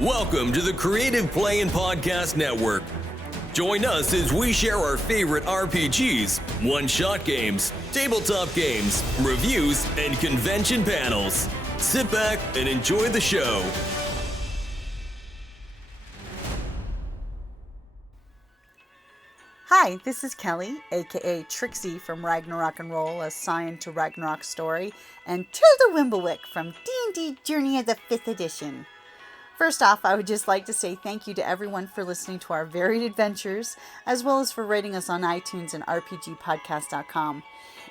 Welcome to the Creative Play and Podcast Network. Join us as we share our favorite RPGs, one-shot games, tabletop games, reviews, and convention panels. Sit back and enjoy the show. Hi, this is Kelly, aka Trixie from Ragnarok and Roll, assigned to Ragnarok Story, and Tilda Wimblewick from D&D Journey of the 5th Edition. First off, I would just like to say thank you to everyone for listening to our varied adventures, as well as for rating us on iTunes and RPGpodcast.com.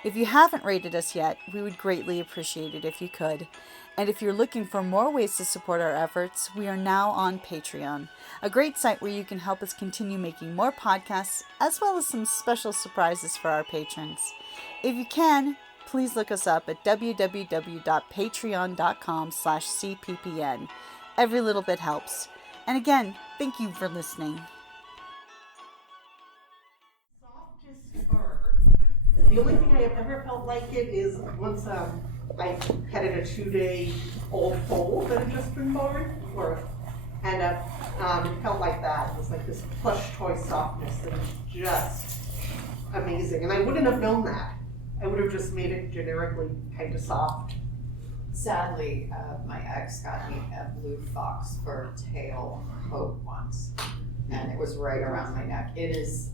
If you haven't rated us yet, we would greatly appreciate it if you could. And if you're looking for more ways to support our efforts, we are now on Patreon, a great site where you can help us continue making more podcasts, as well as some special surprises for our patrons. If you can, please look us up at www.patreon.com/cppn. Every little bit helps. And again, thank you for listening. Softest fur. The only thing I have ever felt like it is once I petted a 2-day old foal that had just been born, and it felt like that. It was like this plush toy softness that was just amazing. And I wouldn't have known that. I would have just made it generically kind of soft. Sadly, my ex got me a blue fox fur tail coat once, and it was right around my neck. It is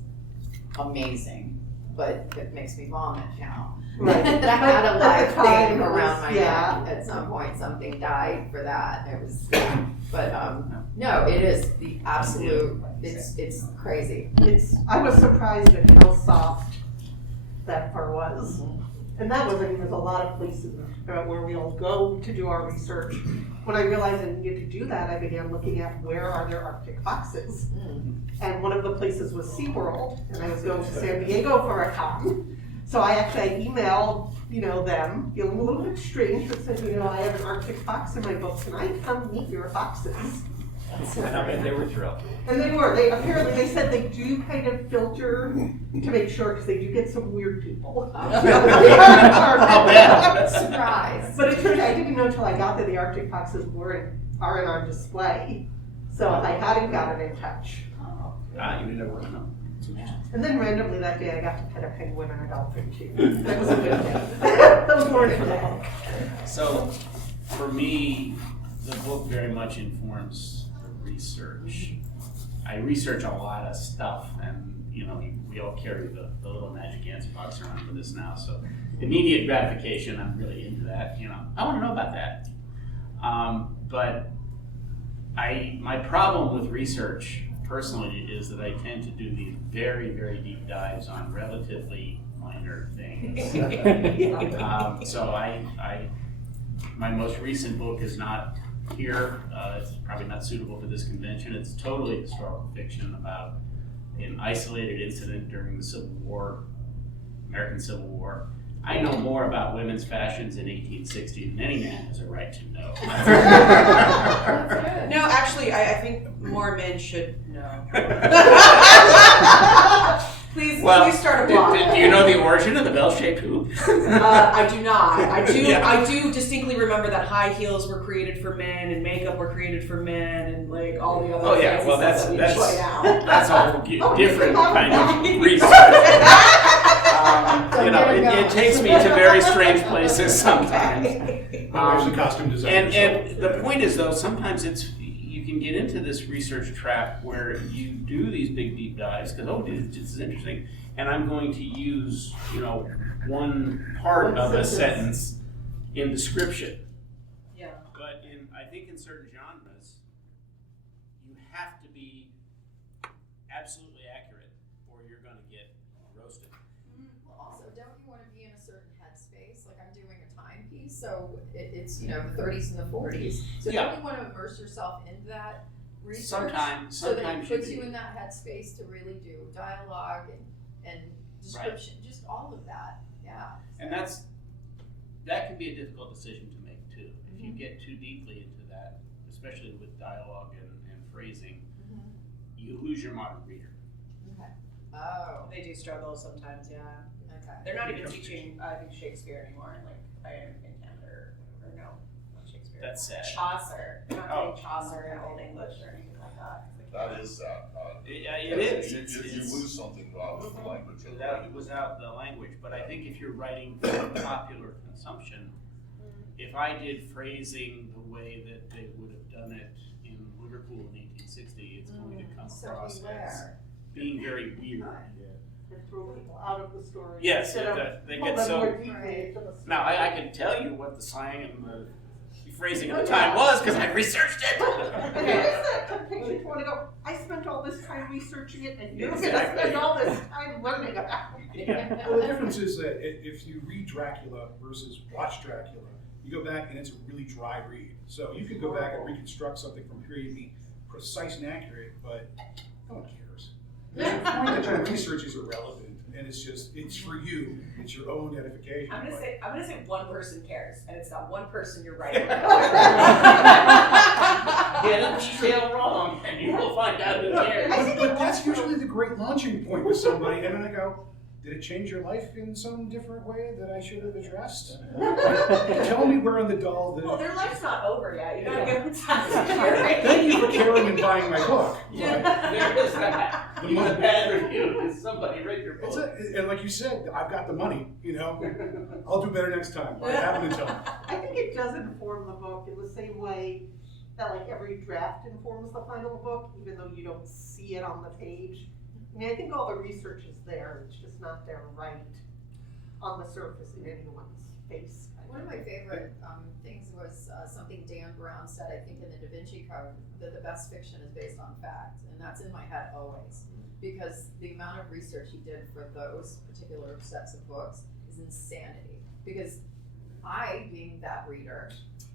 amazing, but it makes me vomit now. Right. I had a live thing was, around my neck at some point. Something died for that. It was, but no, it is the absolute. It's crazy. I was surprised at how soft that fur was. And that was, there's a lot of places where we'll go to do our research. When I realized I needed to do that, I began looking at where are there Arctic foxes. And one of the places was SeaWorld, and I was going to San Diego for a con. So I emailed, them, feeling a little bit strange, but said, I have an Arctic fox in my book. Can I come meet your foxes? And I bet they were thrilled. And they were. They said they do kind of filter to make sure, because they do get some weird people. Surprise. But it turned out, I didn't know until I got there the Arctic foxes are in our display. So I hadn't gotten in touch. You never would know. And then randomly that day I got to pet a penguin and a dolphin too. That was a good day. That was wonderful. So, for me, the book very much informs research. I research a lot of stuff, and we all carry the little magic answer box around with us now. So immediate gratification, I'm really into that. I want to know about that. But my problem with research personally is that I tend to do these very, very deep dives on relatively minor things. So my most recent book is not here. It's probably not suitable for this convention. It's totally historical fiction about an isolated incident during the Civil War, American Civil War. I know more about women's fashions in 1860 than any man has a right to know. No, actually, I think more men should know. Please start a blog. Do you know the origin of the bell-shaped hoop? I do not. I do. Yeah. I do distinctly remember that high heels were created for men and makeup were created for men and all the other. Oh yeah, well that's a whole different kind of research. It takes me to very strange places sometimes. Actually, costume design. And the point is, though, sometimes you can get into this research trap where you do these big deep dives because this is interesting, and I'm going to use one part of a sentence in description. Yeah. But I think in certain genres, you have to be absolutely accurate, or you're going to get roasted. Well, also, don't you want to be in a certain headspace? Like I'm doing a timepiece, so it's the 30s and the 40s. So don't you want to immerse yourself into that research? Sometimes so that it puts you in that headspace to really do dialogue and description, just all of that. Yeah. And that can be a difficult decision to make too. If you get too deeply into that, especially with dialogue and phrasing, you lose your modern reader. Okay. Oh. They do struggle sometimes, yeah. Okay. They're not even teaching, I think, Shakespeare anymore, like I understand or no, not Shakespeare. That's sad. Chaucer. You're not Oh. saying Chaucer in Old English or anything like that. That is sad. It is. You lose something with the language. Without the language, but I think if you're writing for popular consumption, if I did phrasing the way that they would have done it in Liverpool in 1860, it's going to come across as being very weird. And throw people out of the story. Yes, instead of they pull get them so. more deeply into the story. Now I can tell you what the slang and the phrasing at the time was because I researched it. Okay, it's that temptation to want to go, I spent all this time researching it, and you're going to Exactly. spend all this time learning about it. Well, the difference is that if you read Dracula versus watch Dracula, you go back and it's a really dry read. So you could go back and reconstruct something from period and be precise and accurate, but no one cares. The point that your research is irrelevant, and it's for you. It's your own edification. I'm but- gonna say one person cares, and it's not one person you're writing. Get a detail wrong, and you will find out who cares. But that's usually the great launching point with somebody, and then I go, did it change your life in some different way that I should have addressed? Tell me where on the doll Well, that... their life's not over yet. You gotta give them time to curate. Thank you for caring and buying my book. There is that. The You money- a bad review. Is somebody read your It's book? and like you said, I've got the money, I'll do better next time. I haven't until... I think it does inform the book in the same way that like every draft informs the final book, even though you don't see it on the page. I mean, I think all the research is there, it's just not there right on the surface in anyone's face. One of my favorite things was something Dan Brown said, I think in the Da Vinci Code, that the best fiction is based on fact, and that's in my head always. Because the amount of research he did for those particular sets of books is insanity. Because I, being that reader,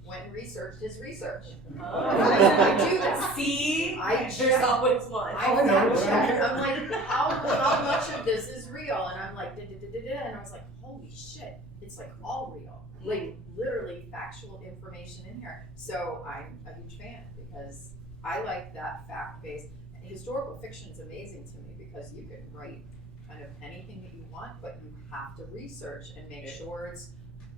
went and researched his research. I do that. See? I There's always one. I fact check. I'm like, how much of this is real? And I'm like, and I was like, holy shit, it's like all real. Like literally factual information in here. So I'm a huge fan because I like that fact-based. Historical fiction is amazing to me because you can write kind of anything that you want, but you have to research and make sure it's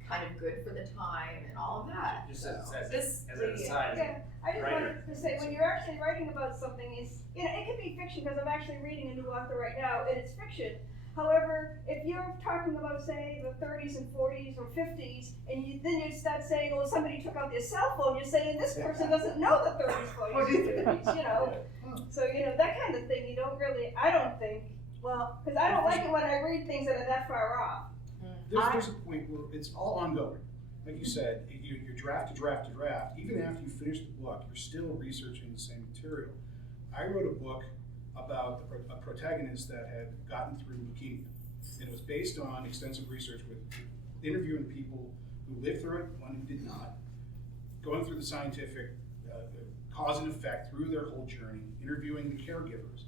kind of good for the time and all of that. Just So. as an aside. Yeah, I just Writer. wanted to say, when you're actually writing about something, it can be fiction, because I'm actually reading a new author right now, and it's fiction. However, if you're talking about, say, the 30s and 40s or 50s, and then you start saying, well, somebody took out their cell phone, you're saying this person doesn't know the 30s, 40s, and 50s, So, that kind of thing, you don't really, I don't think, well, because I don't like it when I read things that are that far off. There's a point where it's all ongoing. Like you said, you're draft to draft to draft. Even after you finish the book, you're still researching the same material. I wrote a book about a protagonist that had gotten through leukemia. And it was based on extensive research with interviewing people who lived through it, one who did not, going through the scientific cause and effect through their whole journey, interviewing the caregivers.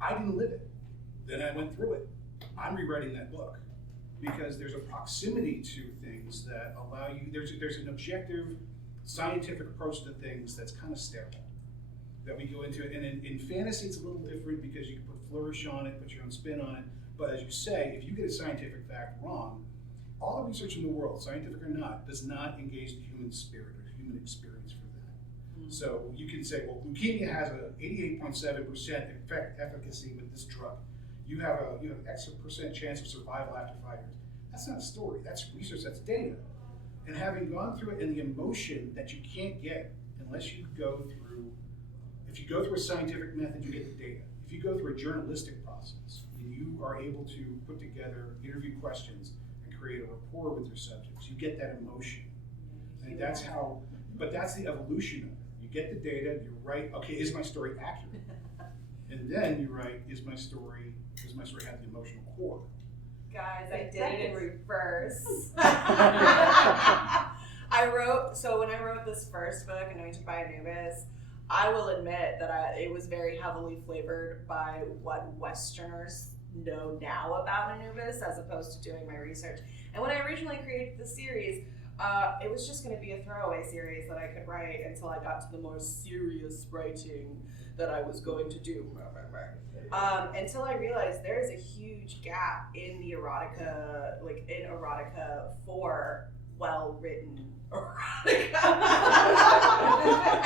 I didn't live it. Then I went through it. I'm rewriting that book because there's a proximity to things that allow you, there's an objective scientific approach to things that's kind of sterile that we go into it. And in fantasy, it's a little different because you can put flourish on it, put your own spin on it. But as you say, if you get a scientific fact wrong, all the research in the world, scientific or not, does not engage the human spirit or human experience for that. So you can say, well, leukemia has a 88.7% efficacy with this drug. You have X percent chance of survival after 5 years. That's not a story. That's research. That's data. And having gone through it, and the emotion that you can't get unless you go through. If you go through a scientific method, you get the data. If you go through a journalistic process, and you are able to put together interview questions and create a rapport with your subjects, you get that emotion. And that's how. But that's the evolution of it. You get the data. You write. Okay, is my story accurate? And then you write. Does my story have the emotional core? Guys, I did it in reverse. When I wrote this first book, Anointed by Anubis, I will admit that it was very heavily flavored by what Westerners know now about Anubis as opposed to doing my research. And when I originally created the series, it was just going to be a throwaway series that I could write until I got to the more serious writing that I was going to do. Until I realized there is a huge gap in the erotica, in erotica for well-written erotica. And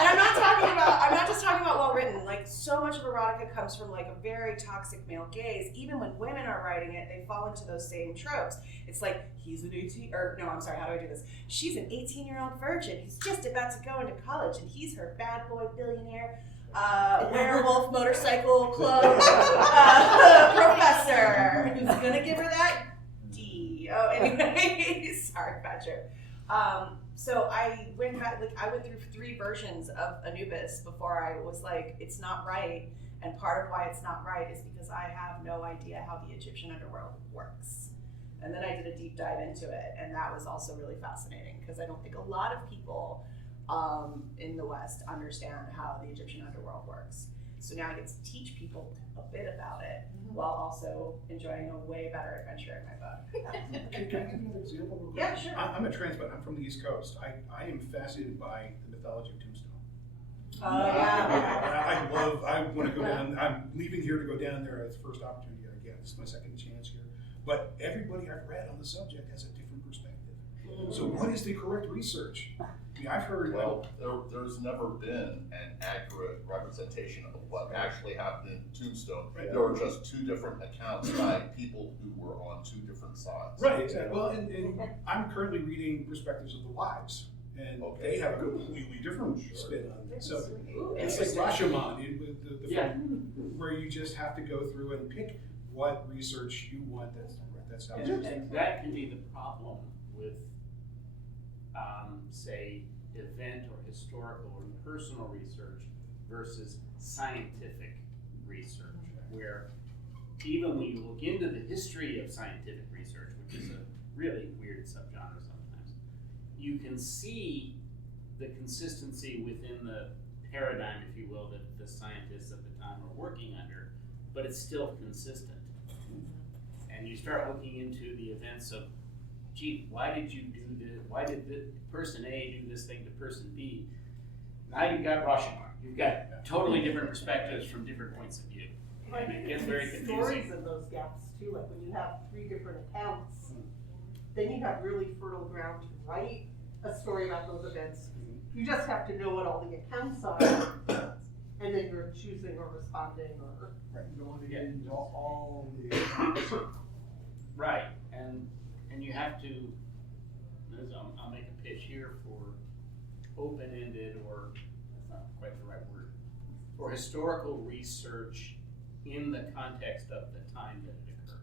I'm not just talking about well-written. Like, so much of erotica comes from like a very toxic male gaze. Even when women are writing it, they fall into those same tropes. It's like, he's an 18, or no, I'm sorry, how do I do this? She's an 18-year-old virgin who's just about to go into college, and he's her bad boy billionaire werewolf motorcycle club professor who's gonna give her that D. Oh, anyway, sorry, Badger. So I went back, like I went through 3 versions of Anubis before I was like, it's not right. And part of why it's not right is because I have no idea how the Egyptian underworld works. And then I did a deep dive into it, and that was also really fascinating because I don't think a lot of people in the West understand how the Egyptian underworld works. So now I get to teach people a bit about it while also enjoying a way better adventure in my book. Can I give you an example real quick? Yeah, sure. I'm a transplant. I'm from the East Coast. I am fascinated by the mythology of Tombstone. Oh, yeah. I want to go down. I'm leaving here to go down there as the first opportunity I get. This is my second chance here. But everybody I've read on the subject has a different perspective. So what is the correct research? I mean, I've heard. Well, there's never been an accurate representation of what actually happened in Tombstone. Right. There were just 2 different accounts by people who were on 2 different sides. Right, exactly. Well, and I'm currently reading perspectives of the wives, and they have a completely different spin on it. So it's like Rashomon with the film, where you just have to go through and pick what research you want. That's how. And that can be the problem with, say, event or historical or personal research versus scientific research, where even when you look into the history of scientific research, which is a really weird subgenre sometimes, you can see the consistency within the paradigm, if you will, that the scientists at the time are working under, but it's still consistent. And you start looking into the events of, gee, why did you do this? Why did the person A do this thing to person B? Now you've got Rashomon. You've got totally different perspectives from different points of view. And it gets very confusing. Stories in those gaps too, like when you have 3 different accounts, then you have really fertile ground to write a story about those events. You just have to know what all the accounts are, and then you're choosing or responding or going into all the accounts. Right, and you have to, I'll make a pitch here for open-ended, or that's not quite the right word, for historical research in the context of the time that it occurred.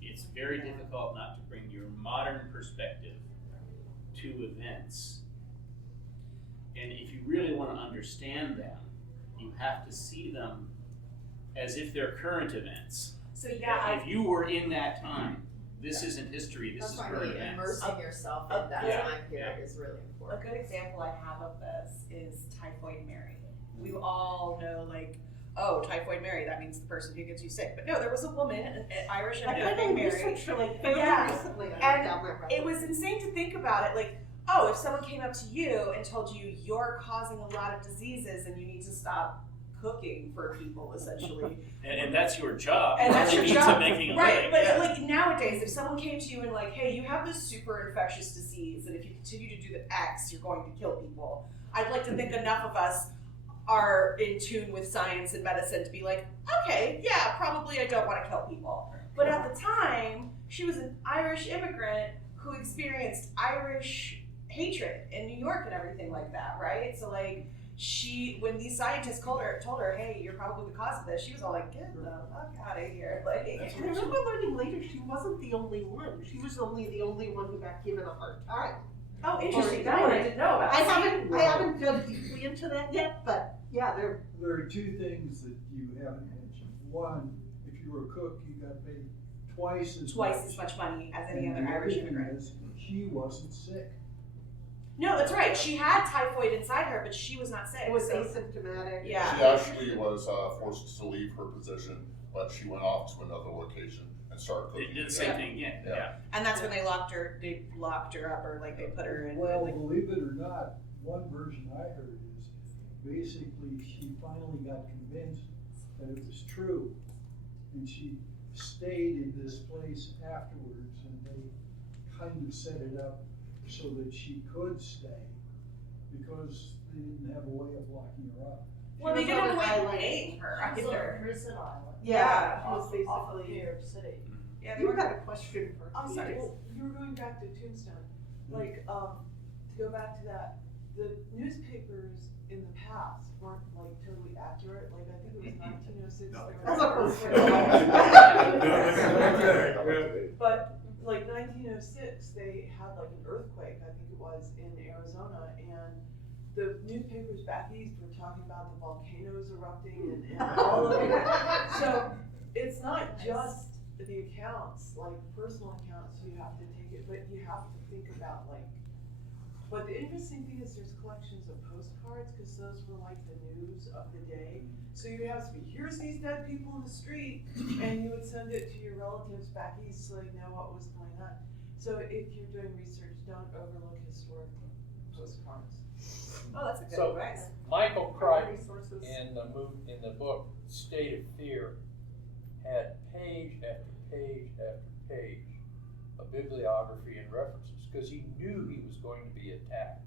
It's very difficult not to bring your modern perspective to events. And if you really want to understand them, you have to see them as if they're current events. So yeah, if you were in that time, this isn't history, this is current events. Immersing yourself in that time period is really a important. good example I have of this is Typhoid Mary. We all know, like, oh, Typhoid Mary, that means the person who gets you sick. But no, there was a woman, an Irish immigrant named Mary. research for like fairly recently. And it was insane to think about it. Like, oh, if someone came up to you and told you you're causing a lot of diseases and you need to stop cooking for people, essentially. And that's your job. And that's your job. Making a right, living. but like nowadays, if someone came to you and like, hey, you have this super infectious disease, and if you continue to do the X, you're going to kill people. I'd like to think enough of us are in tune with science and medicine to be like, okay, yeah, probably I don't want to kill people. But at the time, she was an Irish immigrant who experienced Irish hatred in New York and everything like that, right? So like, when these scientists told her, hey, you're probably the cause of this, she was all like, get the fuck out of here. Like, I remember learning later she wasn't the only one. She was only the only one who got given a hard time. oh, interesting. That one I didn't know about. I haven't dug deeply into that yet, but yeah, There are 2 things that you haven't mentioned. One, if you were a cook, you got paid twice as much money as any other Irish immigrant. She wasn't sick. No, that's right. She had typhoid inside her, but she was not sick. it was so- asymptomatic. Yeah. She actually was forced to leave her position, but she went off to another location and started They cooking. did the same thing again. Yeah. And that's when they locked her up, or like they put her in. Well, like, believe it or not, one version I heard is basically she finally got convinced that it was true, and she stayed in this place afterwards, and they kind of set it up so that she could stay, because they didn't have a way of locking her up. Well, they didn't have a way of paying her She's on either. Prison Island. Yeah. It was Off of basically. New York City. Yeah, they You were had a question for I'm me. sorry. Well, you were going back to Tombstone, like, to go back to that, the newspapers in the past weren't like totally accurate, like I think it was 1906. No. they were- That's a first. But like 1906, they had like an earthquake, I think it was, in Arizona, and the newspapers back east were talking about the volcanoes erupting and all of it. So it's not just the accounts, like personal accounts, you have to take it, but you have to think about like, but the interesting thing is there's collections of postcards, because those were like the news of the day. So you have to be, here's these dead people in the street, and you would send it to your relatives back east so they know what was going on. So if you're doing research, don't overlook historic postcards. Oh, that's a good So, advice. Michael Crichton Resources. in the book State of Fear had page after page after page of bibliography and references, because he knew he was going to be attacked.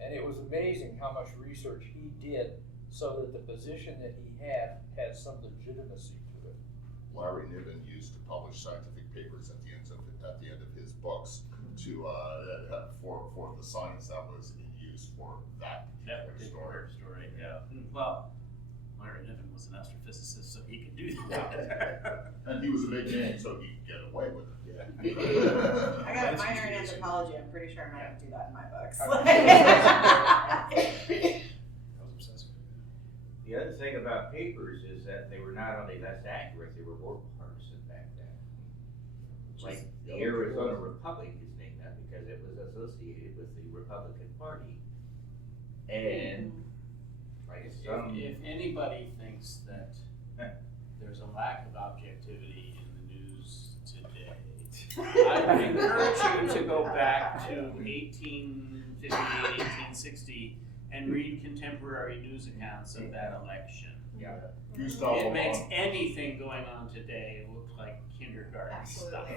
And it was amazing how much research he did so that the position that he had some legitimacy to it. Larry Niven used to publish scientific papers at the end of his books to for the science that was in use for that particular story. Yeah. Well, Larry Niven was an astrophysicist, so he could do that. And he was a big name, so he could get away with it. I got a minor in anthropology. I'm pretty sure I'm not going to do that in my books. That was obsessive. The other thing about papers is that they were not only less accurate, they were more partisan back then. Like the Arizona Republic is named that because it was associated with the Republican Party. And like If anybody thinks that there's a lack of objectivity in the news today, I would encourage you to go back to 1858, 1860 and read contemporary news accounts of that election. Yeah. Gustav It makes Le Bon. anything going on today look like kindergarten stuff.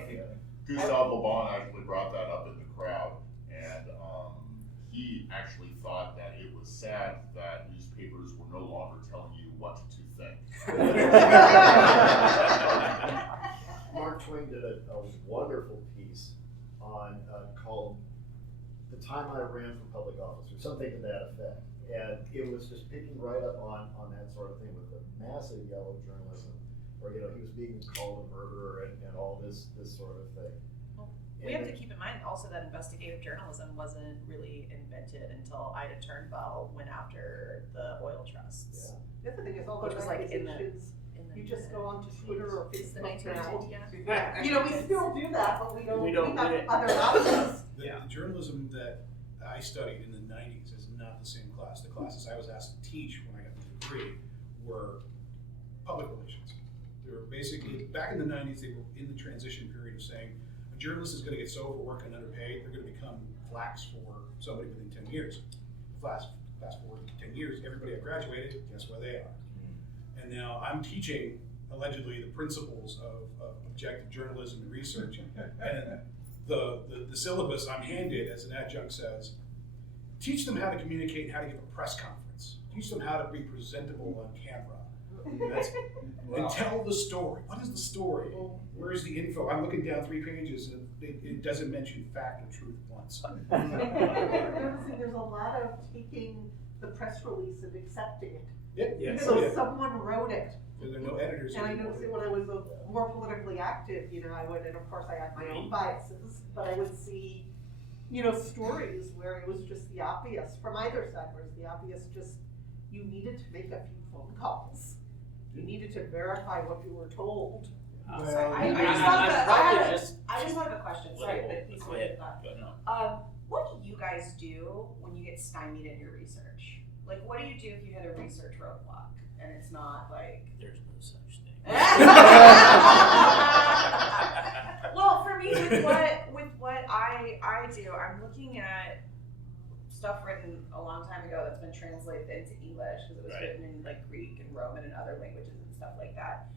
Gustav Le Bon actually brought that up in the crowd, and he actually thought that it was sad that newspapers were no longer telling you what to think. Mark Twain did a wonderful piece on called "The Time I Ran for Public Office" or something to that effect, and it was just picking right up on that sort of thing with the massive yellow journalism, where he was being called a murderer and all this sort of thing. We have to keep in mind also that investigative journalism wasn't really invented until Ida Turnbull went after the oil trusts. The other thing is all Which those was like in the- accusations, In the you just go onto Twitter or It's the Facebook 1990s, now. yeah. You know, we still do that, but we don't, We we don't have do it. other outlets. The journalism that I studied in the 90s is not the same class. The classes I was asked to teach when I got the degree were public relations. They were basically, back in the 90s, they were in the transition period of saying, a journalist is going to get so overworked and underpaid, they're going to become flax for somebody within 10 years. Fast forward 10 years, everybody had graduated, guess where they are? And now I'm teaching, allegedly, the principles of objective journalism and research. And the syllabus I'm handed as an adjunct says, teach them how to communicate and how to give a press conference. Teach them how to be presentable on camera. And tell the story. What is the story? Where's the info? I'm looking down 3 pages and it doesn't mention fact or truth once. I'm noticing there's a lot of taking the press release and accepting it. Yes. So someone wrote it. There are no editors And I anymore. noticed it when I was more politically active, I would, and of course I had my own biases, but I would see, stories where it was just the obvious, from either side, where it's the obvious just, you needed to make a few phone calls. You needed to verify what you were told. I just have a question. Sorry, but please Go ahead. What do you guys do when you get stymied in your research? Like, what do you do if you hit a research roadblock and it's not like? There's no such thing. Well, for me, with what I do, I'm looking at stuff written a long time ago that's been translated into English because it was written in like Greek and Roman and other languages and stuff like that.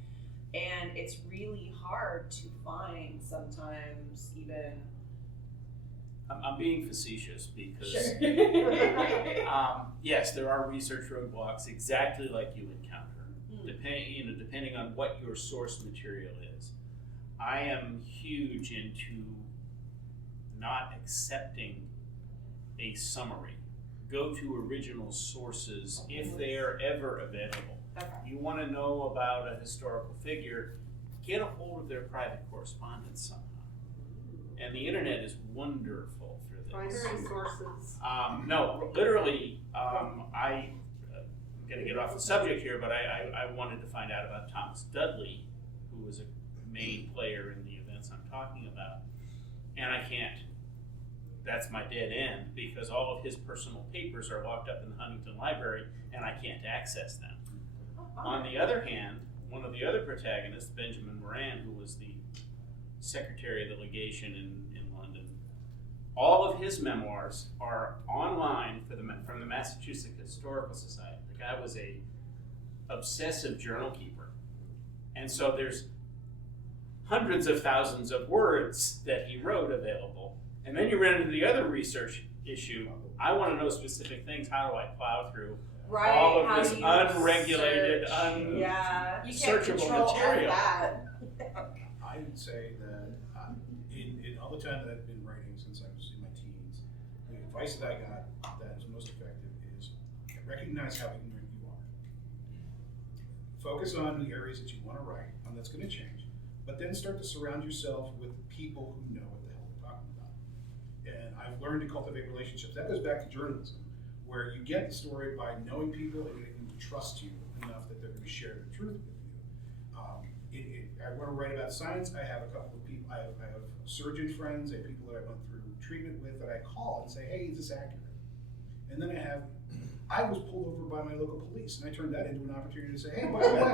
and it's really hard to find sometimes even. I'm being facetious because Sure. yes, there are research roadblocks exactly like you encounter, depending on what your source material is. I am huge into not accepting a summary. Go to original sources if they are ever available. Okay. You want to know about a historical figure, get a hold of their private correspondence somehow. And the internet is wonderful for this. Primary sources. No, literally, I'm going to get off the subject here, but I wanted to find out about Thomas Dudley, who was a main player in the events I'm talking about. And I can't, that's my dead end, because all of his personal papers are locked up in the Huntington Library, and I can't access them. On the other hand, one of the other protagonists, Benjamin Moran, who was the secretary of the legation in London, all of his memoirs are online from the Massachusetts Historical Society. The guy was a obsessive journal keeper. And so there's hundreds of thousands of words that he wrote available. And then you run into the other research issue. I want to know specific things. How do I plow through all of this unregulated, you can't unsearchable control material? that. I would say that in all the time that I've been writing since I was in my teens, the advice that I got that is most effective is recognize how ignorant you are. Focus on the areas that you want to write, and that's going to change. But then start to surround yourself with people who know what the hell they're talking about. And I've learned to cultivate relationships. That goes back to journalism, where you get the story by knowing people and getting them to trust you enough that they're going to share the truth with you. I want to write about science. I have a couple of people. I have surgeon friends. I have people that I went through treatment with that I call and say, "Hey, is this accurate?" And then I was pulled over by my local police, and I turned that into an opportunity to say, "Hey, by the way, I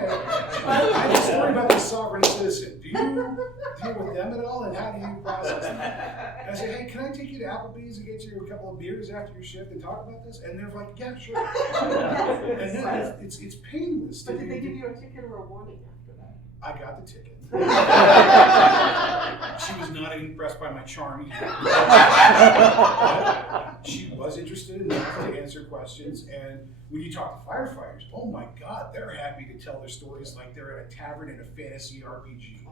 have a story about this sovereign citizen. Do you deal with them at all, and how do you process them?" And I say, "Hey, can I take you to Applebee's and get you a couple of beers after your shift and talk about this?" And they're like, "Yeah, sure." And then it's painless. But did they give you a ticket or a warning after that? I got the ticket. She was not impressed by my charm either. But she was interested enough to answer questions. And when you talk to firefighters, oh my God, they're happy to tell their stories like they're at a tavern in a fantasy RPG.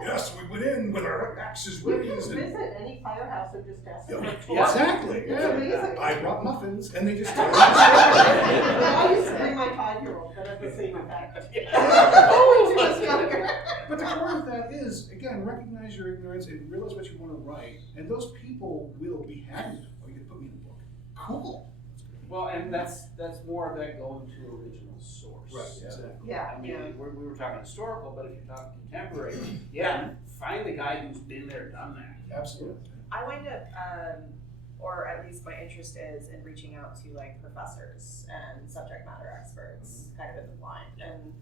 Yes, we went in with our axes raised. You can visit any firehouse and just ask them. Exactly. It's amazing. I brought muffins, and they just tell me the story. I used to bring my 5-year-old, but at the same effect. Oh, he was younger. But the core of that is, again, recognize your ignorance and realize what you want to write, and those people will be happy. Oh, you can put me in the book. Cool. Well, and that's more of that going to original source. Right, exactly. Yeah, I mean, we were talking historical, but if you're talking contemporary, find the guy who's been there, done that. Absolutely. I wind up, or at least my interest is in reaching out to like professors and subject matter experts, kind of in the blind. And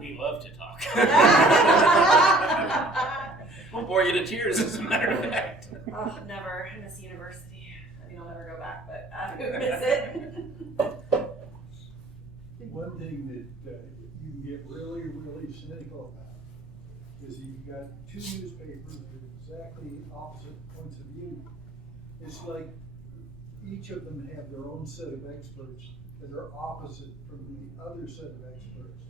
we love to talk. We'll bore you to tears, as a matter of fact. Oh, never. I miss university. I mean, I'll never go back, but I miss it. One thing that you can get really, really cynical about is you've got two newspapers with exactly opposite points of view. It's like each of them have their own set of experts that are opposite from the other set of experts.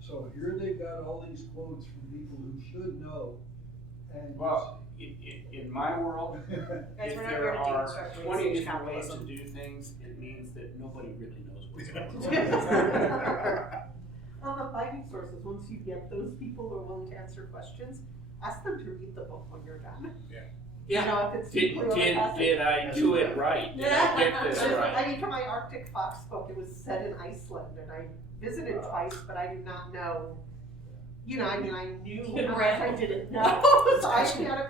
So here they've got all these quotes from people who should know. And well, in my world, if there are 20 different ways to do things, it means that nobody really knows what's going on. On the finding sources, once you get those people who are willing to answer questions, ask them to read the book when you're done. Yeah. You know, if it's Did I do it right? Did I get this right? I mean, for my Arctic Fox book, it was set in Iceland, and I visited twice, but I did not know. You know, I mean, I knew how much I didn't know. So I actually had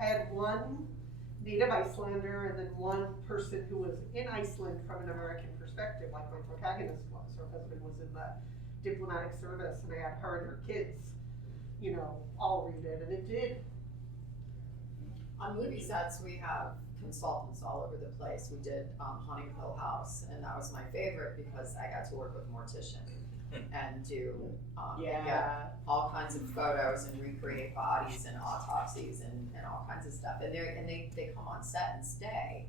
I had one native Icelander and then one person who was in Iceland from an American perspective, like my protagonist was. Her husband was in the diplomatic service, and I had her and her kids, you know, all read it, and it did. On movie sets, we have consultants all over the place. We did Haunting Hill House, and that was my favorite because I got to work with a mortician. and do, and Yeah. get all kinds of photos and recreate bodies and autopsies and all kinds of stuff. And they come on set and stay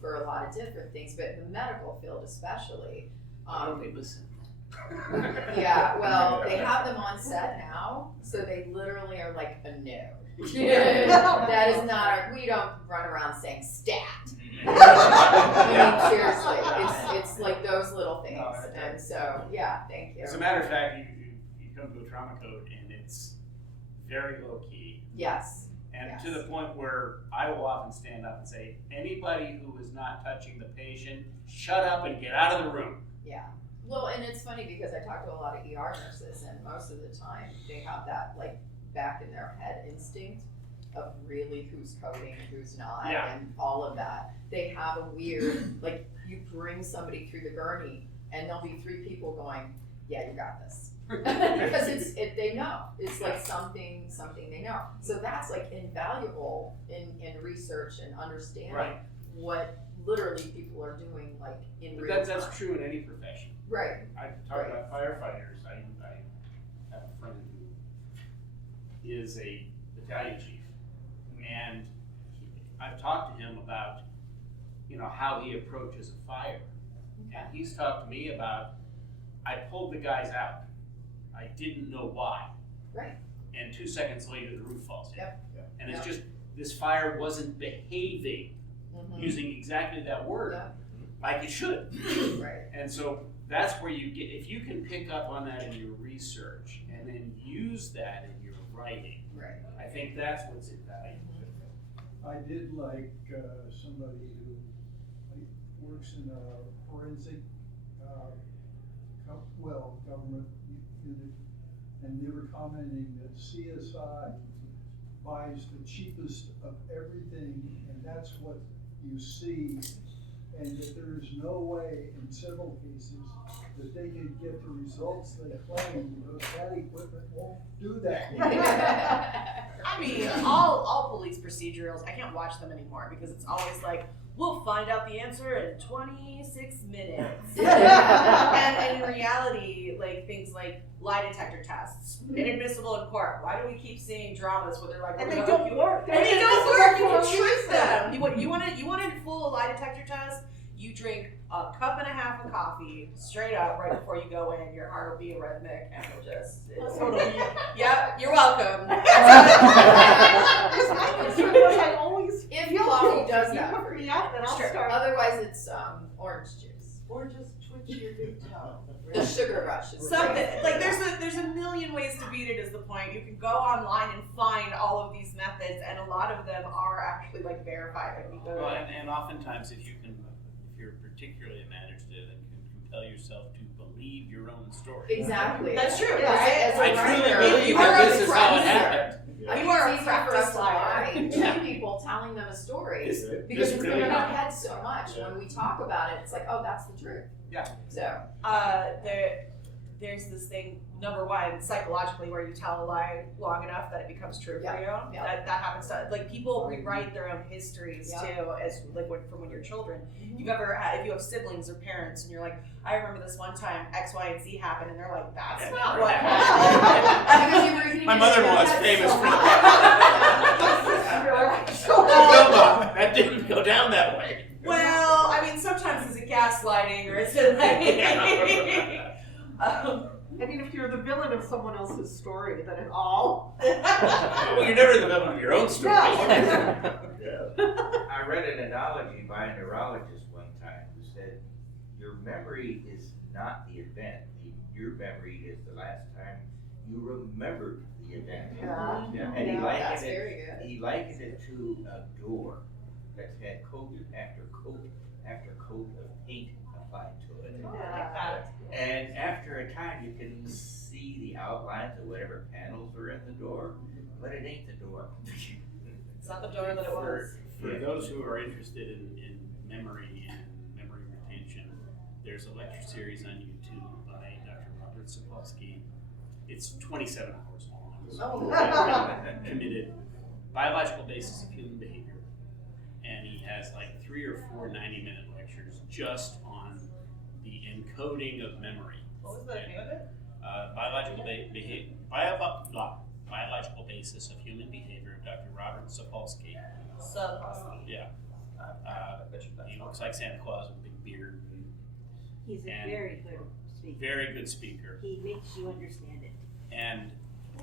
for a lot of different things, but in the medical field especially. They listen. Yeah, well, they have them on set now, so they literally are like a no. That is not we don't run around saying stat. I mean, seriously, it's like those little things. And so, yeah, thank you. As a matter of fact, you come to a trauma code and it's very low key. Yes. And to the point where I will often stand up and say, anybody who is not touching the patient, shut up and get out of the room. Yeah. Well, and it's funny because I talk to a lot of ER nurses, and most of the time they have that like back in their head instinct of really who's coding and who's not, and all of that. They have a weird, like you bring somebody through the gurney, and there'll be 3 people going, "Yeah, you got this," because they know it's like something they know. So that's like invaluable in research and understanding what literally people are doing, like in real time. That's true in any profession. Right. I talk about firefighters. I have a friend who is a battalion chief, and I've talked to him about, how he approaches a fire. And he's talked to me about, I pulled the guys out. I didn't know why. Right. And 2 seconds later, the roof falls in. Yep. And it's just, this fire wasn't behaving, using exactly that word, like it should. Right. And so that's where you get, if you can pick up on that in your research and then use that in your writing, I think that's what's invaluable. I did like somebody who works in a forensic, government unit, and they were commenting that CSI buys the cheapest of everything, and that's what you see, and that there is no way in several cases that they can get the results they claim, because that equipment won't do that. I mean, all police procedurals, I can't watch them anymore because it's always like, we'll find out the answer in 26 minutes. And in reality, like things like lie detector tests, inadmissible in court. Why do we keep seeing dramas where they're like, And they don't work. And they don't work. You can trick them. You want a full lie detector test? You drink a cup and a half of coffee straight up right before you go in. Your heart will be arrhythmic and it'll just totally. Yep, you're welcome. I always If coffee does you that hook for me you. up, and I'll Sure. start. Otherwise, it's orange juice. Or just twitch your big toe. The sugar rush is Something like there's a million ways to beat it is the point. You can go online and find all of these methods, and a lot of them are actually like verified. Well, and oftentimes if you're particularly imaginative and can compel yourself to believe your own story. Exactly. That's true. Yeah, As a I truly writer, believe that this is how it happened. I You are think a it's easier for us practice to liar. lie to people telling them a story because it's really in our happened. head so much. When we talk about it, it's like, oh, that's the truth. Yeah. So. There's this thing, number one, psychologically, where you tell a lie long enough that it becomes true for you. Yeah. That happens to, like, people rewrite their own histories too, as like from when you're children. You've ever had, if you have siblings or parents, and you're like, I remember this one time X, Y, and Z happened, and they're like, that's not what happened. My mother-in-law is famous for that. That didn't go down that way. Well, I mean, sometimes is it gaslighting or is it like? I mean, if you're the villain of someone else's story, then it all. Well, you're never the villain of your own story. I read an analogy by a neurologist one time who said, your memory is not the event. Your memory is the last time you remembered the event. And he likened it to a door that's had coat after coat after coat of paint applied to it. And after a time, you can see the outlines of whatever panels are in the door, but it ain't the door. It's not the door that it was. For those who are interested in memory and memory retention, there's a lecture series on YouTube by Dr. Robert Sapolsky. It's 27 hours long. Committed biological basis of human behavior. And he has like 3 or 4 90-minute lectures just on the encoding of memory. What was the name of it? Biological Basis of Human Behavior, Dr. Robert Sapolsky. Yeah. He looks like Santa Claus with a big beard. He's a very good speaker. Very good speaker. He makes you understand it. And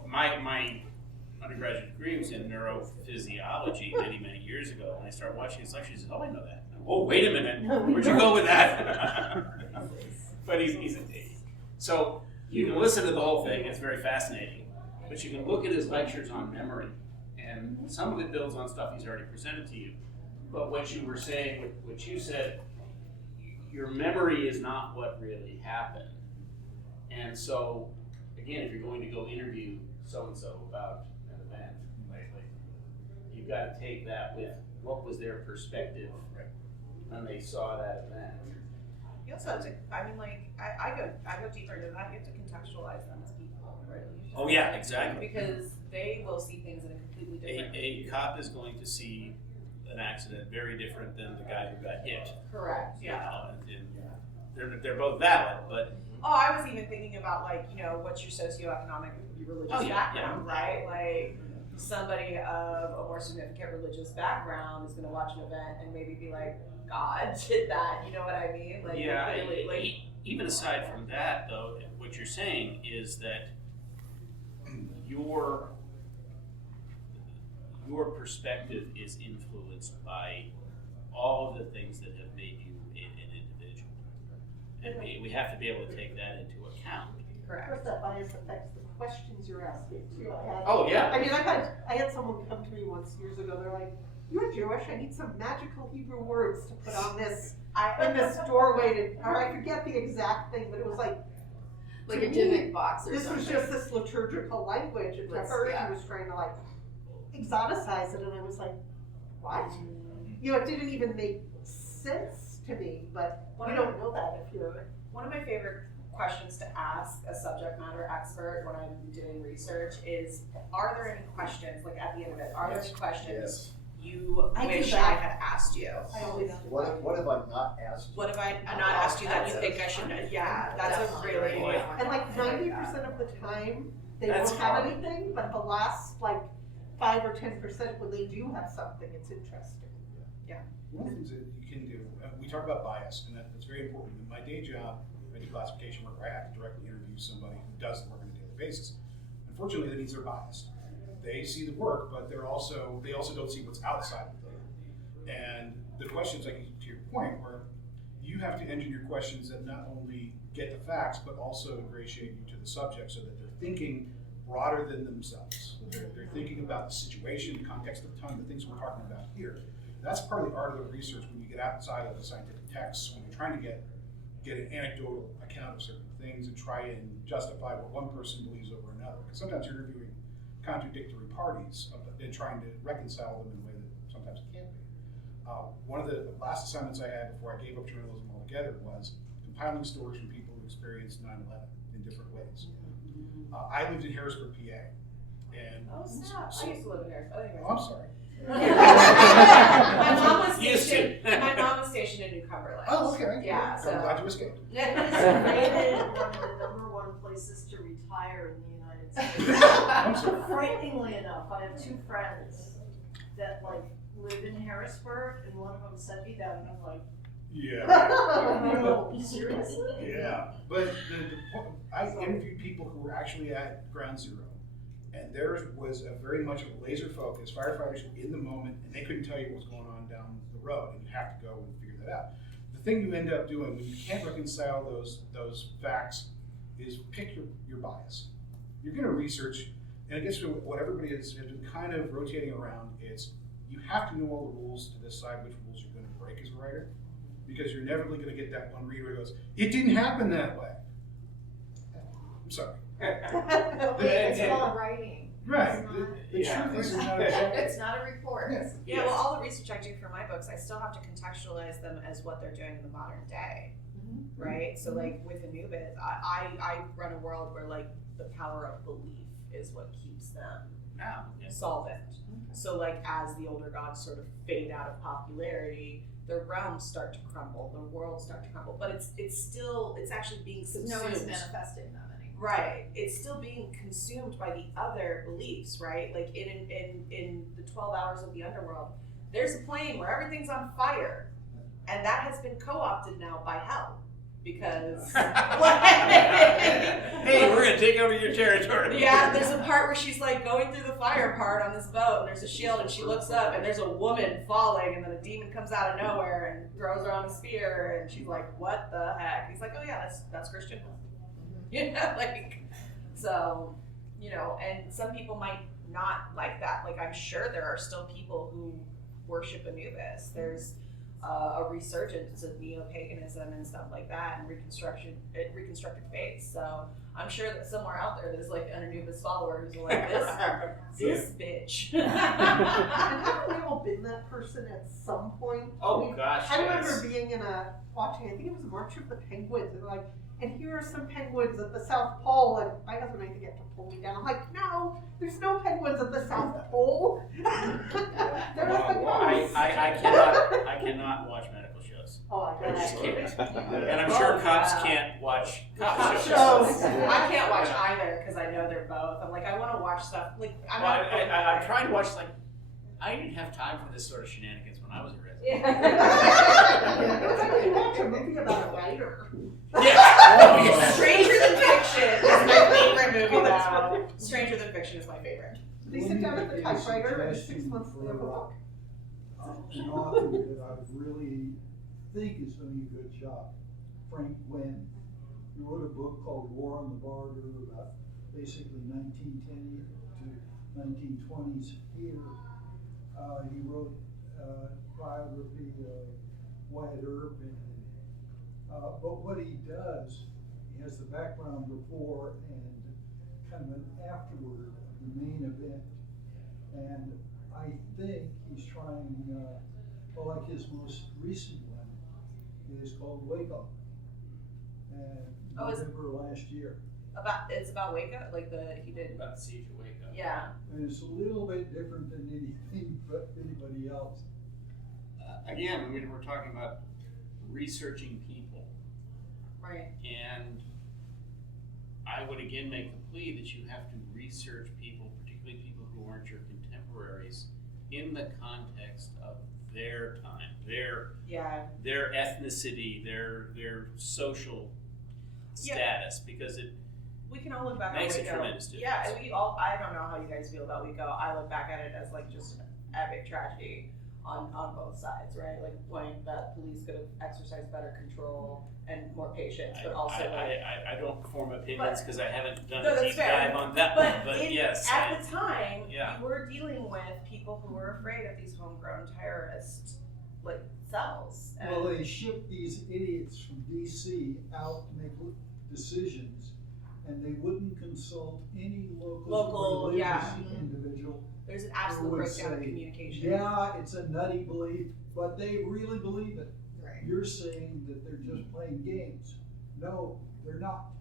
my undergraduate degree was in neurophysiology many years ago. When I started watching his lectures, I said, "Oh, I know that." Oh, wait a minute. Where'd you go with that? But so you can listen to the whole thing. It's very fascinating. But you can look at his lectures on memory, and some of it builds on stuff he's already presented to you. But what you were saying, what you said, your memory is not what really happened. And so, again, if you're going to go interview so-and-so about an event, you've got to take that with what was their perspective when they saw that event. You also have to, I mean, like, I go deeper into that. You have to contextualize them as people, right? Oh yeah, exactly. Because they will see things in a completely different way. A cop is going to see an accident very different than the guy who got hit. Correct, yeah. They're both valid, but... Oh, I was even thinking about, like, you know, what's your socioeconomic, your religious background, right? Like, somebody of a more significant religious background is going to watch an event and maybe be like, God did that, you know what I mean? Like, yeah, really, even aside from that, though, what you're saying is that your perspective is influenced by all of the things that have made you an individual. And we have to be able to take that into account. Correct. Of course, that bias affects the questions you're asking too. I mean, I had someone come to me once years ago. They're like, "You're Jewish. I need some magical Hebrew words to put on this in this doorway to." Or I forget the exact thing, but it was like a divic box or this something. was just this liturgical language, and to her she was trying to like exoticize it, and I was like, "What?" You know, it didn't even make sense to me. But you don't know that if you're. One of my favorite questions to ask a subject matter expert when I'm doing research is, are there any questions, like at the end of it, are there any questions you wish I had asked you? What have I not asked you? What have I not asked you that you think I should know? Yeah, that's a really good one. And like 90% of the time, they won't have anything, but the last like 5 or 10% when they do have something, it's interesting. Yeah. One of the things that you can do, we talk about bias, and that's very important. In my day job, I do classification work where I have to directly interview somebody who does the work on a daily basis. Unfortunately, that means they're biased. They see the work, but they also don't see what's outside of them. And the questions, like to your point, where you have to engineer questions that not only get the facts, but also ingratiate you to the subject so that they're thinking broader than themselves. They're thinking about the situation, the context of time, the things we're talking about here. That's part of the art of the research when you get outside of the scientific texts, when you're trying to get an anecdotal account of certain things and try and justify what one person believes over another. Because sometimes you're interviewing contradictory parties and trying to reconcile them in a way that sometimes it can't be. One of the last assignments I had before I gave up journalism altogether was compiling stories from people who experienced 9/11 in different ways. I lived in Harrisburg, PA. And I used to live in Harrisburg. Oh, I'm sorry. My mom was stationed in New Cumberland. Oh, okay. Yeah, so I'm glad you escaped. It's rated one of the #1 places to retire in the United States. I'm sorry. Frighteningly enough, I have 2 friends that like live in Harrisburg, and one of them sent me down, and I'm like, yeah. Seriously? Yeah, but I interviewed people who were actually at ground zero, and theirs was a very much of a laser focus. Firefighters were in the moment, and they couldn't tell you what was going on down the road, and you have to go and figure that out. The thing you end up doing when you can't reconcile those facts is pick your bias. You're going to research, and it gets to what everybody has been kind of rotating around. It's you have to know all the rules to decide which rules you're going to break as a writer, because you're inevitably going to get that one reader who goes, "It didn't happen that way." I'm sorry. It's all writing. Right. The truth is not objective. It's not a report. Yeah, well, all the research I do for my books, I still have to contextualize them as what they're doing in the modern day, right? So, like with Anubis, I run a world where like the power of belief is what keeps them solvent. So, like as the older gods sort of fade out of popularity, their realms start to crumble, their worlds start to crumble. But it's actually being consumed. No one's manifesting them anymore. Right. It's still being consumed by the other beliefs, right? Like in the 12 hours of the underworld, there's a plane where everything's on fire. And that has been co-opted now by hell. Because hey, we're gonna take over your territory. Yeah, there's a part where she's like going through the fire part on this boat, and there's a shield, and she looks up, and there's a woman falling, and then a demon comes out of nowhere and throws her on a spear, and she's like, "What the heck?" He's like, "Oh yeah, that's Christian." You know, like, so, you know, and some people might not like that. Like, I'm sure there are still people who worship Anubis. There's a resurgence of neo-paganism and stuff like that, and reconstructed faith. So I'm sure that somewhere out there there's like an Anubis follower who's like, this bitch. And haven't we all been that person at some point? Oh gosh, I remember being watching, I think it was March of the Penguins, and here are some penguins at the South Pole, and my husband, I think, had to pull me down. I'm like, no, there's no penguins at the South Pole. They're not the ghosts. I cannot watch medical shows. Oh, I I just guess. can't. And I'm sure cops can't watch cop shows. I can't watch either because I know they're both. I'm like, I want to watch stuff like I'm trying to watch I didn't have time for this sort of shenanigans when I was a resident. It was like we watched a movie about a writer. Yeah. Stranger Than Fiction is my favorite movie now. Stranger Than Fiction is my favorite. They sit down at the typewriter and 6 months they have a book. An author that I really think is doing a good job, Frank Wynn. He wrote a book called War on the Border about basically 1910 to 1920s here. He wrote a biography of Wyatt Earp, but what he does, he has the background before and kind of an afterward of the main event. And I think he's trying, well, like his most recent one is called Wake Up. And November last year. It's about Wake Up, like he did about the siege of Wake Up. Yeah. And it's a little bit different than anything but anybody else. Again, we're talking about researching people. Right. And I would again make the plea that you have to research people, particularly people who aren't your contemporaries, in the context of their time, their ethnicity, their social status, because we can all look back makes on a Waco. tremendous difference. Yeah, and I don't know how you guys feel about Waco. I look back at it as like just an epic tragedy on both sides, right? Like when that police could have exercised better control and more patience, but also I don't form opinions because I haven't done a that's deep fair. dive on that one, but yes. At the time, yeah. you were dealing with people who were afraid of these homegrown terrorist cells. And Well, they shipped these idiots from DC out to make decisions, and they wouldn't consult any local religious individual. There's an absolute breakdown of communication. Yeah, it's a nutty belief, but they really believe it. Right. You're saying that they're just playing games. No, they're not.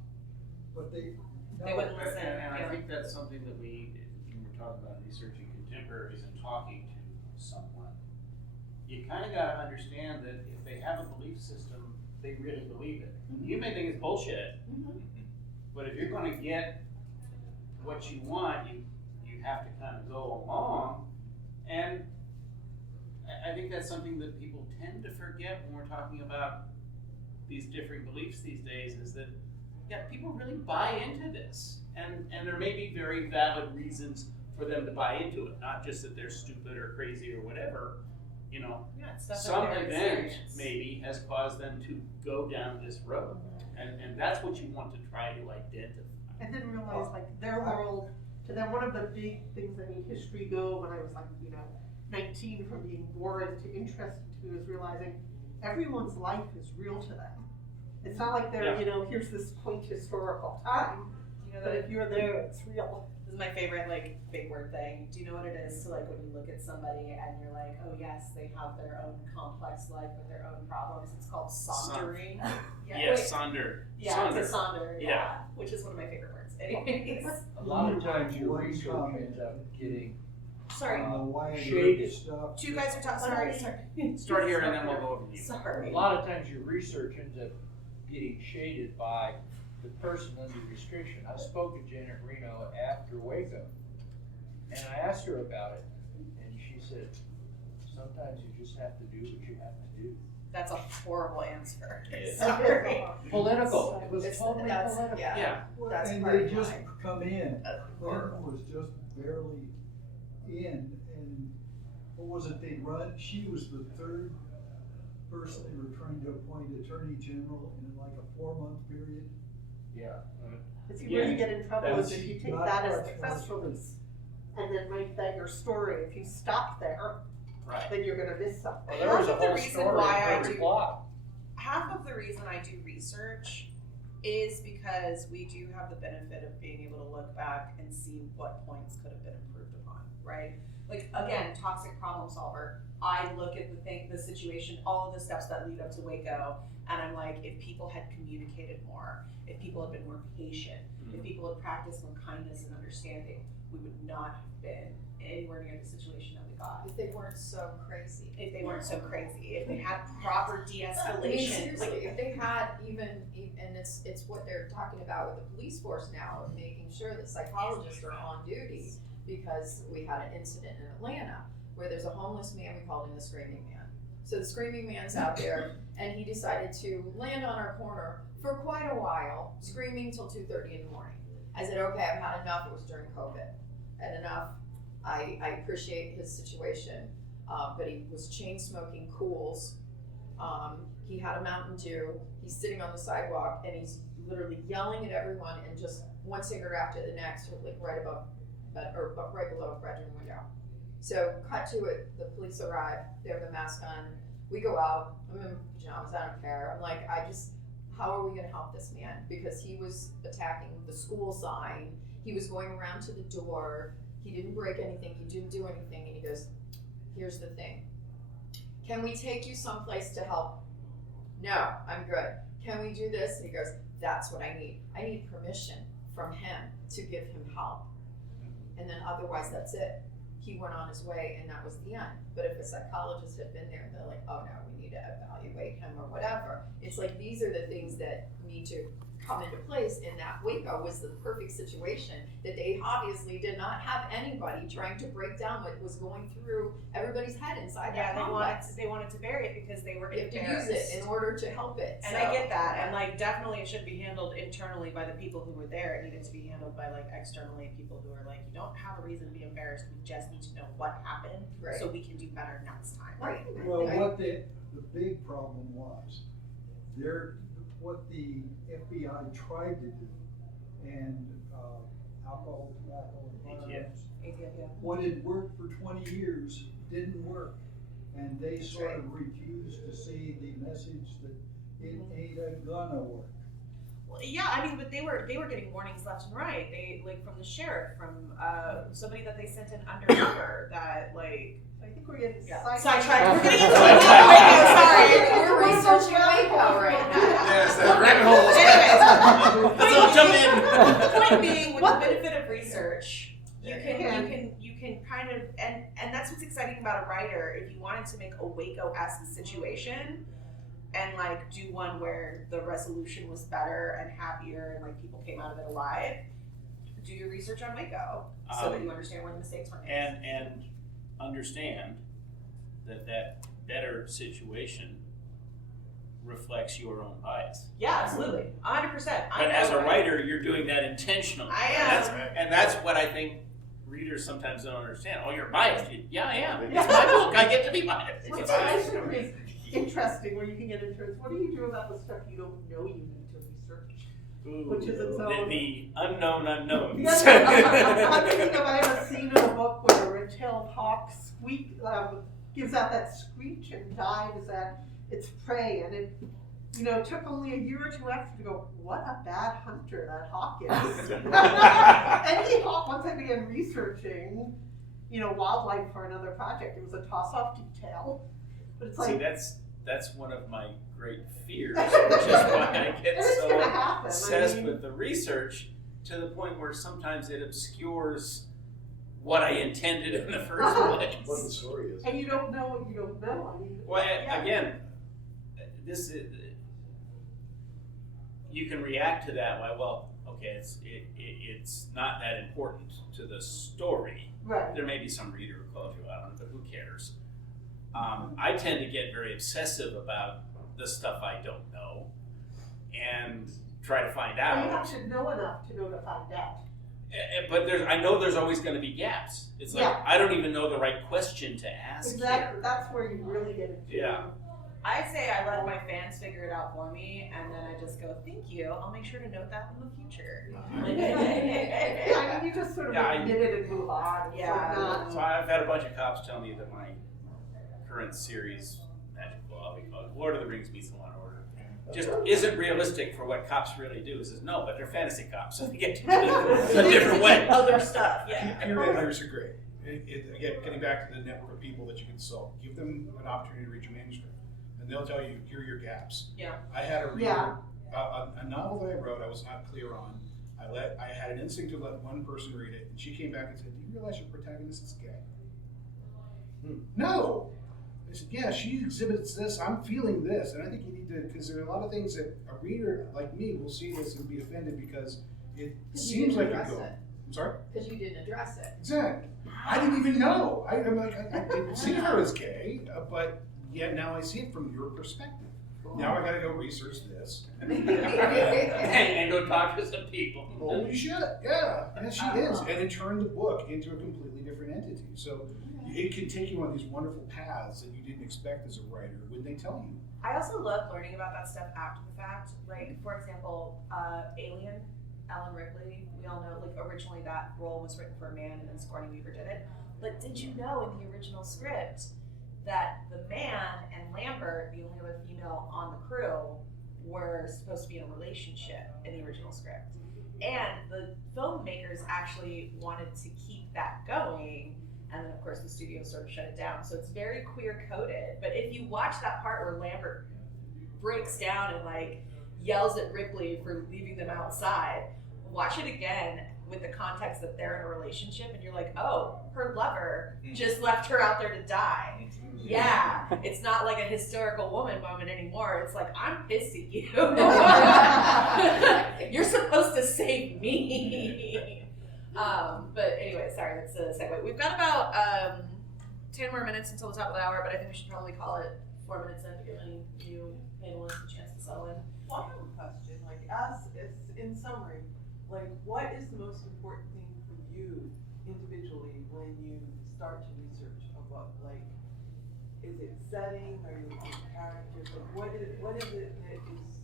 But they wouldn't listen. And I think that's something that when we're talking about researching contemporaries and talking to someone, you kind of got to understand that if they have a belief system, they really believe it. Mm-hmm. You may think it's bullshit, but if you're going to get what you want, you have to kind of go along. And I think that's something that people tend to forget when we're talking about these different beliefs these days, is that people really buy into this, and there may be very valid reasons for them to buy into it, not just that they're stupid or crazy or whatever. You know, some event maybe has caused them to go down this road, and that's what you want to try to identify. And then realize, like, their world, to them, one of the big things that made history go when I was, 19, from being bored to interested to, is realizing everyone's life is real to them. It's not like they're, here's this quaint historical time, but if you're there, it's real. This is my favorite, big word thing. Do you know what it is to, when you look at somebody and you're like, oh yes, they have their own complex life with their own problems? It's called sondering. Sonder. Yeah, Sonder. it's a sonder, yeah, which is one of my favorite words. Anyways. A lot of times your research ends up getting Sorry. Shaded stuff. Two guys are talking. Sorry. Start here and then we'll go over to you. Sorry. A lot of times your research ends up getting shaded by the person under restriction. I spoke to Janet Reno after Waco, and I asked her about it, and she said, sometimes you just have to do what you have to do. That's a horrible answer. It Sorry. Political. It was totally that's- political. Yeah. That's And part they of just mine. come in. That's Clinton was just barely in, and what was it, she was the third person they were trying to appoint Attorney General in like a 4-month period. Yeah. See, where you get in trouble is That's if you take not that as much the press release and then make that your story. If you stop there, Right. then you're gonna miss something. Well, there was a Half of the whole reason story why in I every do- plot. Half of the reason I do research is because we do have the benefit of being able to look back and see what points could have been improved upon, right? Like, again, toxic problem solver. I look at the situation, all of the steps that lead up to Waco, and I'm like, if people had communicated more, if people had been more patient, if people had practiced more kindness and understanding, we would not have been anywhere near the situation that we got. If they weren't so crazy. If they weren't so crazy, if they had proper I mean, de-escalation. seriously, if they had and it's what they're talking about with the police force now, of making sure that psychologists are on duty, because we had an incident in Atlanta where there's a homeless man, we called him the Screaming Man. So the Screaming Man's out there, and he decided to land on our corner for quite a while, screaming till 2:30 in the morning. I said, okay, I've had enough. It was during COVID. Had enough. I appreciate his situation, but he was chain smoking cools. He had a Mountain Dew. He's sitting on the sidewalk and he's literally yelling at everyone, and just one cigarette after the next, like right above, or right below a bedroom window. So cut to it. The police arrive. They have the mask on. We go out. I'm in pajamas. I don't care. I'm like, how are we going to help this man? Because he was attacking the school sign. He was going around to the door. He didn't break anything. He didn't do anything. And he goes, here's the thing. Can we take you someplace to help? No, I'm good. Can we do this? And he goes, that's what I need. I need permission from him to give him help. And then otherwise, that's it. He went on his way, and that was the end. But if a psychologist had been there, and they're like, oh no, we need to evaluate him or whatever. It's like, these are the things that need to come into place, and that Waco was the perfect situation, that they obviously did not have anybody trying to break down what was going through everybody's head inside that complex. They wanted to bury it because they were You have to embarrassed. use it in order to help it. And I get that, and like definitely it should be handled internally by the people who were there. It needed to be handled by like externally people who are like, you don't have a reason to be embarrassed. We just need to know what happened, Right. so we can do better next time. Right. Well, what the big problem was, what the FBI tried to do, and alcohol, tobacco, and firearms, what had worked for 20 years didn't work. And they sort of refused to see the message that it ain't gonna work. Well, yeah, I mean, but they were getting warnings left and right. They like from the sheriff, from somebody that they sent in undercover that like. I think we're getting sidetracked. We're getting into Waco. Sorry, we're researching Waco right now. Yes, that rabbit hole. Anyways, So jump in. The point being, with the benefit of research, you can kind of and that's what's exciting about a writer. If you wanted to make a Waco-esque situation and like do one where the resolution was better and happier and like people came out of it alive, do your research on Waco so that you understand where the mistakes were made. And understand that better situation reflects your own bias. Yeah, absolutely, 100%. But as a writer, you're doing that intentionally. I am. And that's what I think readers sometimes don't understand. Oh, you're biased. Yeah, I am. It's my book. I get to be biased. What's actually interesting, where you can get into it, what do you do about the stuff you don't know you need to research? Ooh, Which is its own. the unknown unknowns. Yes, I'm thinking of, I have a scene in the book where a red-tailed hawk gives out that screech and dives at its prey, and it took only a year or two after to go, what a bad hunter that hawk is. Any hawk, once I began researching, wildlife for another project, it was a toss-off detail. But it's like, see, that's one of my great fears, which is why I get so obsessed with the research, to the point where sometimes it obscures what I intended in the first place. What the story is. And you don't know what you don't know. I mean, Well, yeah. again, this is, you can react to that by, well, okay, it's not that important to the story. Right. There may be some reader who calls you out on it, but who cares? I tend to get very obsessive about the stuff I don't know and try to find Well, you out. have to know enough to know to find out. But I know there's always going to be gaps. It's like, Yeah. I don't even know the right question to ask Exactly. here. That's where you really get it. Yeah. I say I let my fans figure it out for me, and then I just go, thank you. I'll make sure to note that in the future. Yeah, I mean, you just sort of Yeah, admit it and move on. It's Yeah. like not- So I've had a bunch of cops tell me that my current series, Magical, I'll be called Lord of the Rings meets Law and Order, just isn't realistic for what cops really do. He says, no, but they're fantasy cops, so they get to do it a different way. Other stuff, yeah. Peer editors are great. Again, getting back to the network of people that you consult, give them an opportunity to read your manuscript, and they'll tell you, here are your gaps. Yeah. I had a reader, Yeah. a novel that I wrote, I was not clear on. I had an instinct to let one person read it, and she came back and said, do you realize your protagonist is gay? No! I said, yeah, she exhibits this, I'm feeling this, and I think you need to, because there are a lot of things that a reader like me will see this and be offended because it seems like a go. I'm sorry? Because you didn't address it. Exactly. I didn't even know. I'm like, I didn't see her as gay, but yet now I see it from your perspective. Now I gotta go research this. and go talk to some people. Holy shit, yeah, she is. And it turned the book into a completely different entity. So it can take you on these wonderful paths that you didn't expect as a writer when they tell you. I also love learning about that stuff after the fact. Like, for example, Alien, Alan Ripley, we all know, like, originally that role was written for a man and then Sigourney Weaver did it. But did you know in the original script that the man and Lambert, the only other female on the crew, were supposed to be in a relationship in the original script? And the filmmakers actually wanted to keep that going, and then of course the studio sort of shut it down. So it's very queer coded. But if you watch that part where Lambert breaks down and like yells at Ripley for leaving them outside, watch it again with the context that they're in a relationship, and you're like, oh, her lover just left her out there to die. Yeah, it's not like a hysterical woman moment anymore. It's like, I'm pissed at you. You're supposed to save me. But anyway, sorry, that's a segue. We've got about 10 more minutes until the top of the hour, but I think we should probably call it 4 minutes in to give any new panelists a chance to settle in. One question, like, in summary, like, what is the most important thing for you individually when you start to research a book? Like, is it setting? Are you looking at characters? Like, what is it that is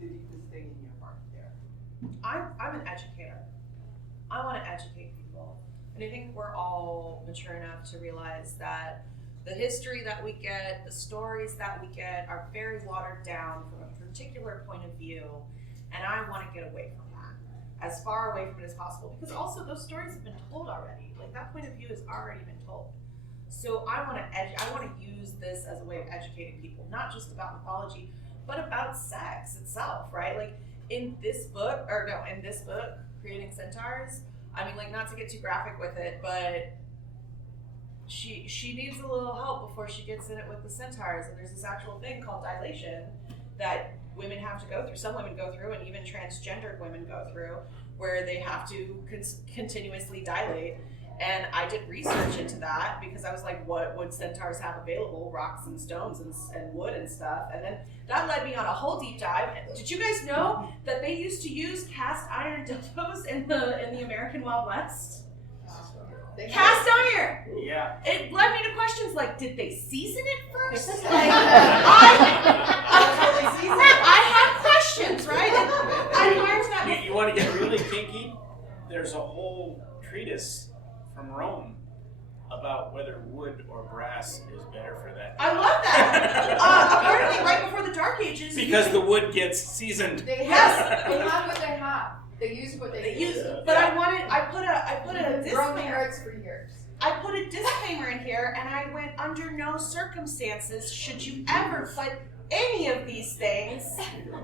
the deepest thing in your heart there? I'm an educator. I want to educate people. And I think we're all mature enough to realize that the history that we get, the stories that we get are very watered down from a particular point of view. And I want to get away from that, as far away from it as possible, because also those stories have been told already. Like, that point of view has already been told. So I want to use this as a way of educating people, not just about mythology, but about sex itself, right? Like, in this book, Creating Centaurs, I mean, like, not to get too graphic with it, but she needs a little help before she gets in it with the centaurs, and there's this actual thing called dilation that women have to go through. Some women go through, and even transgendered women go through, where they have to continuously dilate. And I did research into that because I was like, what would centaurs have available? Rocks and stones and wood and stuff. And then that led me on a whole deep dive. Did you guys know that they used to use cast iron dildos in the American Wild West? Cast iron! Yeah. It led me to questions like, did they season it first? Like, I have questions, right? And where's that? You want to get really kinky? There's a whole treatise from Rome about whether wood or brass is better for that. I love that. Apparently, right before the Dark Ages, because the wood gets seasoned. They have what they have. They use what they use. But I put a Growing disclaimer. arts for years. I put a disclaimer in here, and I went, under no circumstances should you ever. But any of these things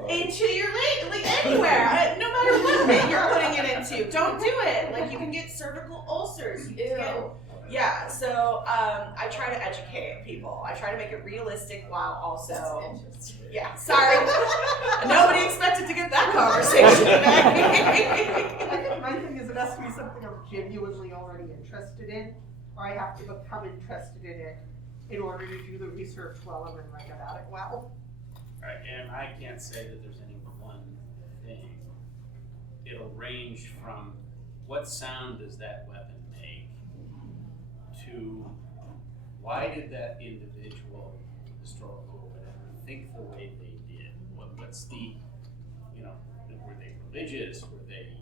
into your like anywhere, no matter what bit you're putting it into. Don't do it. Like you can get cervical ulcers. You can get, yeah. So I try to educate people. I try to make it realistic while also. Yeah. Sorry. Nobody expected to get that conversation today. I think my thing is it has to be something I'm genuinely already interested in, or I have to become interested in it in order to do the research well and then write about it well. Right, and I can't say that there's any one thing. It'll range from what sound does that weapon make to why did that individual, historical or whatever, think the way they did? What's the, were they religious? Were they,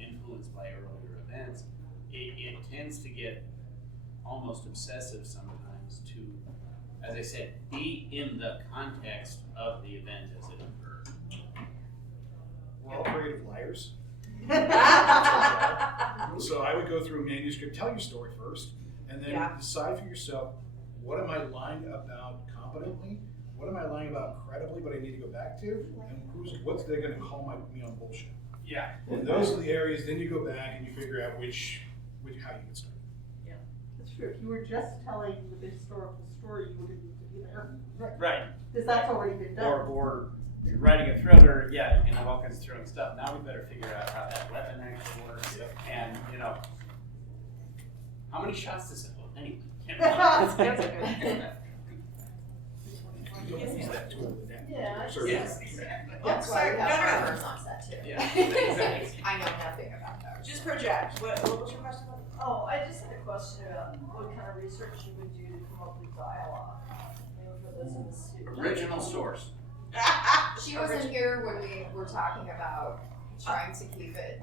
influenced by earlier events? It tends to get almost obsessive sometimes to, as I said, be in the context of the event as it occurred. We're all creative liars. So I would go through a manuscript, tell your story first, and then decide for yourself, what am I lying about competently? What am I lying about credibly, but I need to go back to? And what's they going to call me on bullshit? Yeah. And those are the areas, then you go back and you figure out how you get started. Yeah, that's true. If you were just telling the historical story, you wouldn't need to be there. Right. Because that's already been done. Or you're writing a thriller, all kinds of thrilling stuff. Now we better figure out how that weapon actually works. And, how many shots does it hold? Anyway. Don't use that tool. Yeah. Yes. That's why we have farmers on set too. Yeah, exactly. I know nothing about that. Just project. What was your question? Oh, I just had a question about what kind of research you would do to come up with dialogue. For those in the studio. Original source. She wasn't here when we were talking about trying to keep it.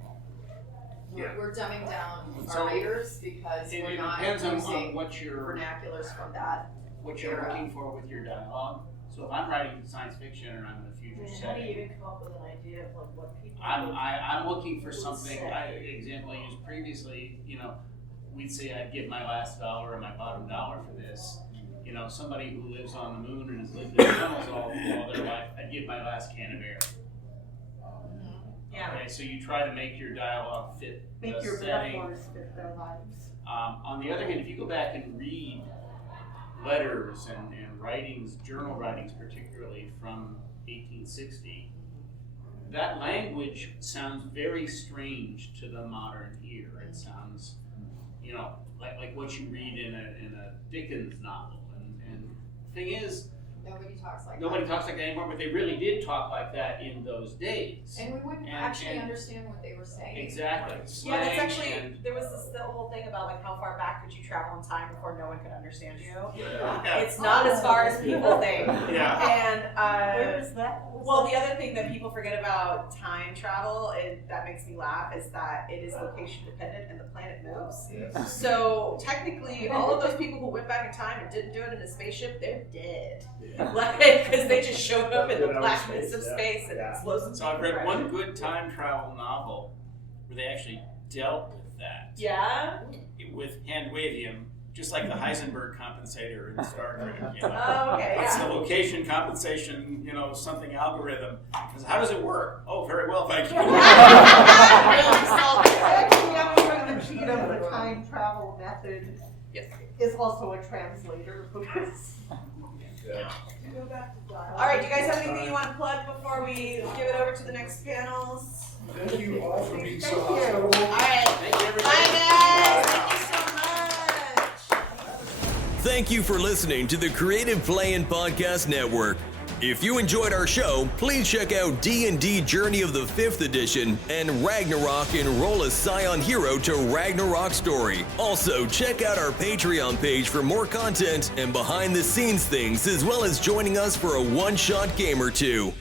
We're dumbing down our readers because we're not using what you're vernaculars from that. What you're looking for with your dialogue. So if I'm writing science fiction or I'm in a future setting, how do you even come up with an idea of like what people? I'm looking for something. Example I used previously. We'd say I'd give my last dollar or my bottom dollar for this. Somebody who lives on the moon and has lived in tunnels all their life, I'd give my last can of air. Yeah. Okay, so you try to make your dialogue fit Make the your setting. metaphors fit their lives. On the other hand, if you go back and read letters and writings, journal writings particularly from 1860, that language sounds very strange to the modern ear. It sounds, like what you read in a Dickens novel. And the thing is, nobody talks like that anymore, but they really did talk like that in those days. And we wouldn't actually understand what they were saying. Exactly. Yeah, that's actually, there was the whole thing about like how far back could you travel in time before no one could understand you. Yeah. It's not as far as people think. Yeah. And Where is that? well, the other thing that people forget about time travel, that makes me laugh, is that it is location dependent and the planet moves. Yes. So technically, all of those people who went back in time and didn't do it in a spaceship, they're dead. Like, because they just showed up in the blackness of space and explosives. So I've read one good time travel novel where they actually dealt with that. Yeah? With hand-wavium, just like the Heisenberg compensator in Star Trek. Oh, okay, It's yeah. the location compensation, something algorithm. How does it work? Oh, very well, thank you. Actually, I'm trying to cheat of the time travel method. Yes. Is also a translator because. Yeah. To go back to dialogue. All right, do you guys have anything you want to plug before we give it over to the next panels? Thank you all for being so Thank you. hospitable. All right. Thank you, everybody. Bye, guys. Thank you so much. Thank you for listening to the Creative Playing Podcast Network. If you enjoyed our show, please check out D&D Journey of the 5th Edition and Ragnarok Enroll a Scion Hero to Ragnarok Story. Also, check out our Patreon page for more content and behind-the-scenes things, as well as joining us for a one-shot game or two.